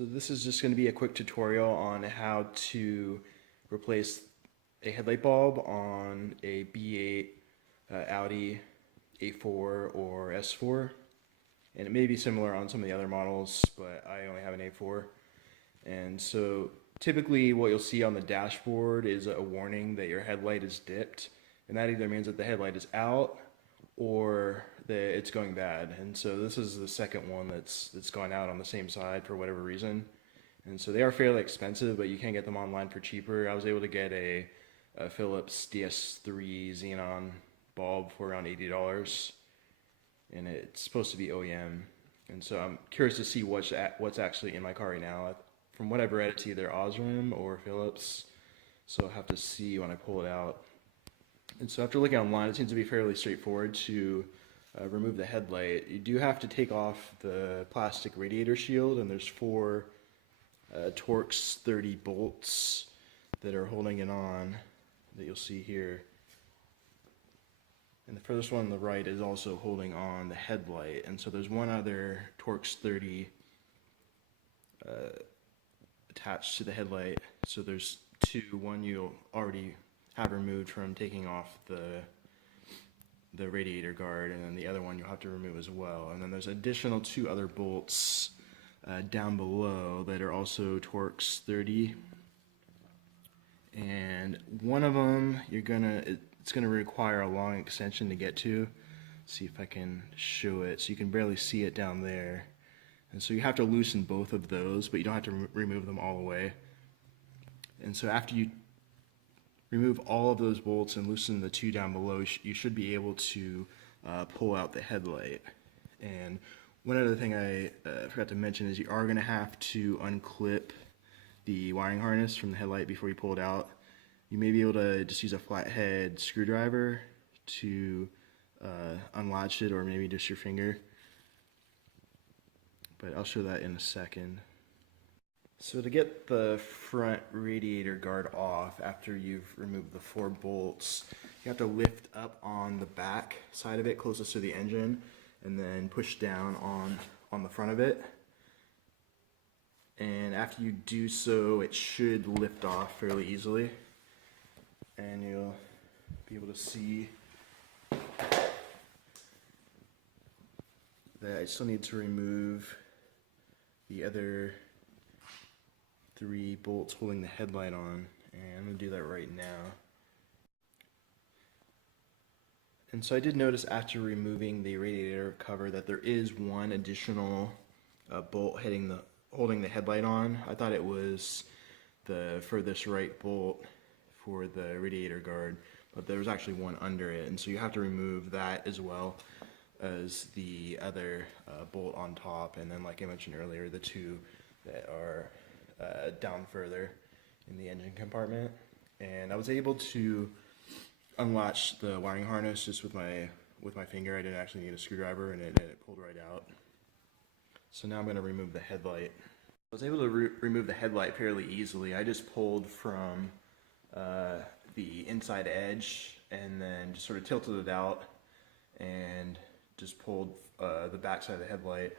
So this is just going to be a quick tutorial on how to replace a headlight bulb on a B8 Audi A4 or S4, and it may be similar on some of the other models, but I only have an A4. And so typically what you'll see on the dashboard is a warning that your headlight is dipped, and that either means that the headlight is out or that it's going bad. And so this is the second one that's gone out on the same side for whatever reason. And so they are fairly expensive, but you can get them online for cheaper. I was able to get a Philips DS3 Xenon bulb for around $80, and it's supposed to be OEM. And so I'm curious to see what's actually in my car right now. From what I've read, it's either Osram or Philips, so I'll have to see when I pull it out. And so after looking online, it seems to be fairly straightforward to remove the headlight. You do have to take off the plastic radiator shield, and there's 4 torx 30 bolts that are holding it on that you'll see here. And the furthest one on the right is also holding on the headlight. And so there's one other torx 30 attached to the headlight. So there's 2. One you'll already have removed from taking off the radiator guard, and then the other one you'll have to remove as well. And then there's additional 2 other bolts down below that are also torx 30, and one of them it's gonna require a long extension to get to. See if I can show it. So you can barely see it down there, and so you have to loosen both of those, but you don't have to remove them all the way. And so after you remove all of those bolts and loosen the 2 down below, you should be able to pull out the headlight. And one other thing I forgot to mention is you are going to have to unclip the wiring harness from the headlight before you pull it out. You may be able to just use a flathead screwdriver to unlatch it, or maybe just your finger, but I'll show that in a second. So to get the front radiator guard off after you've removed the 4 bolts, you have to lift up on the back side of it closest to the engine, and then push down on the front of it. And after you do so, it should lift off fairly easily, and you'll be able to see that I still need to remove the other 3 bolts holding the headlight on, and I'm going to do that right now. And so I did notice after removing the radiator cover that there is one additional bolt holding the headlight on. I thought it was the furthest right bolt for the radiator guard, but there was actually one under it, and so you have to remove that as well as the other bolt on top, and then like I mentioned earlier, the 2 that are down further in the engine compartment. And I was able to unlatch the wiring harness just with my finger. I didn't actually need a screwdriver, and it pulled right out. So now I'm going to remove the headlight. I was able to remove the headlight fairly easily. I just pulled from the inside edge and then just sort of tilted it out and just pulled the back side of the headlight,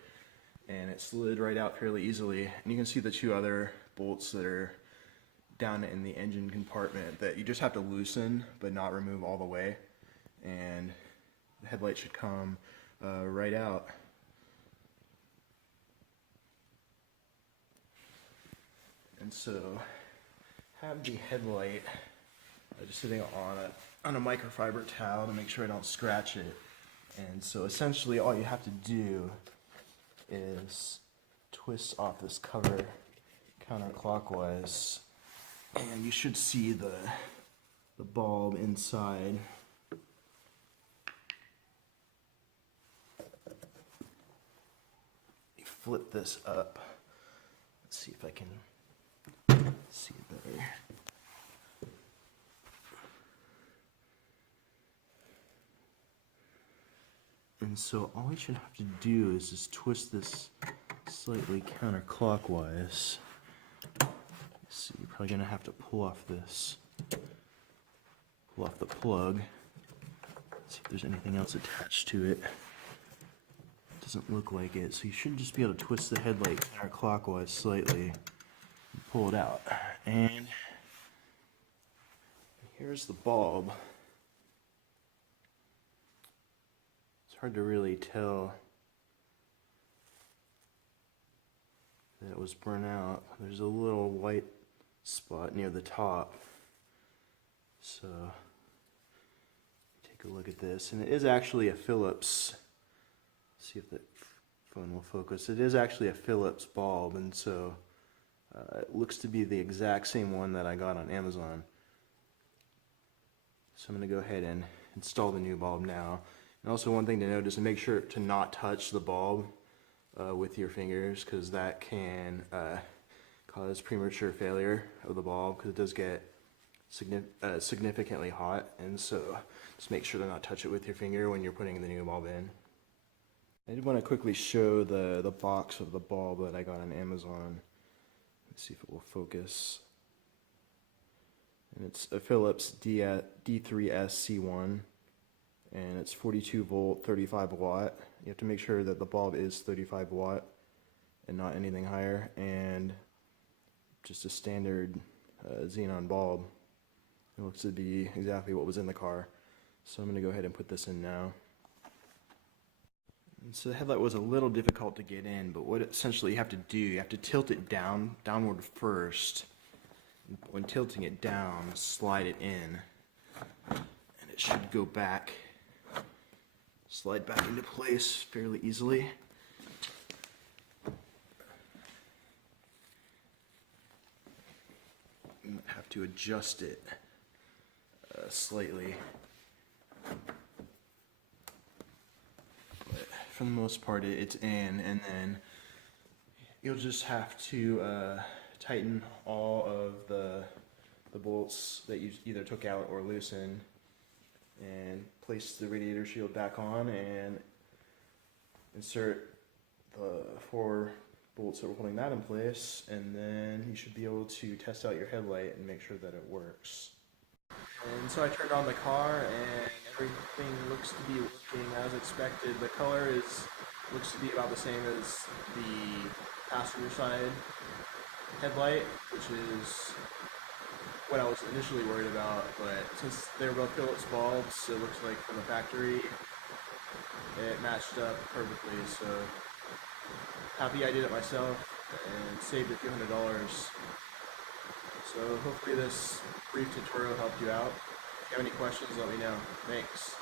and it slid right out fairly easily. And you can see the 2 other bolts that are down in the engine compartment that you just have to loosen but not remove all the way, and the headlight should come right out. And so have the headlight just sitting on a microfiber towel to make sure I don't scratch it. And so essentially all you have to do is twist off this cover counterclockwise, and you should see the bulb inside. You flip this up. Let's see if I can see it better. And so all you should have to do is just twist this slightly counterclockwise. So you're probably going to have to pull off the plug. See if there's anything else attached to it. Doesn't look like it, so you should just be able to twist the headlight counterclockwise slightly and pull it out. And here's the bulb. It's hard to really tell that it was burnt out. There's a little white spot near the top. So take a look at this, and it is actually a Phillips. See if the phone will focus. It is actually a Phillips bulb, and so it looks to be the exact same one that I got on Amazon. So I'm going to go ahead and install the new bulb now. And also one thing to note is to make sure to not touch the bulb with your fingers, because that can cause premature failure of the bulb, because it does get significantly hot, and so just make sure to not touch it with your finger when you're putting the new bulb in. I did want to quickly show the box of the bulb that I got on Amazon. Let's see if it will focus. And it's a Philips D3S-C1, and it's 42 volt, 35 watt. You have to make sure that the bulb is 35 watt and not anything higher, and just a standard Xenon bulb. It looks to be exactly what was in the car. So I'm going to go ahead and put this in now. And so the headlight was a little difficult to get in, but what essentially you have to do, you have to tilt it downward first. When tilting it down, slide it in, and it should go back, slide back into place fairly easily. You might have to adjust it slightly. But for the most part, it's in, and then you'll just have to tighten all of the bolts that you either took out or loosened, and place the radiator shield back on and insert the 4 bolts that were holding that in place, and then you should be able to test out your headlight and make sure that it works. And so I turned on the car, and everything looks to be working as expected. The color looks to be about the same as the passenger side headlight, which is what I was initially worried about, but since they're both Phillips bulbs, it looks like from the factory it matched up perfectly. So happy I did it myself and saved a few $100. So hopefully this brief tutorial helped you out. If you have any questions, let me know. Thanks.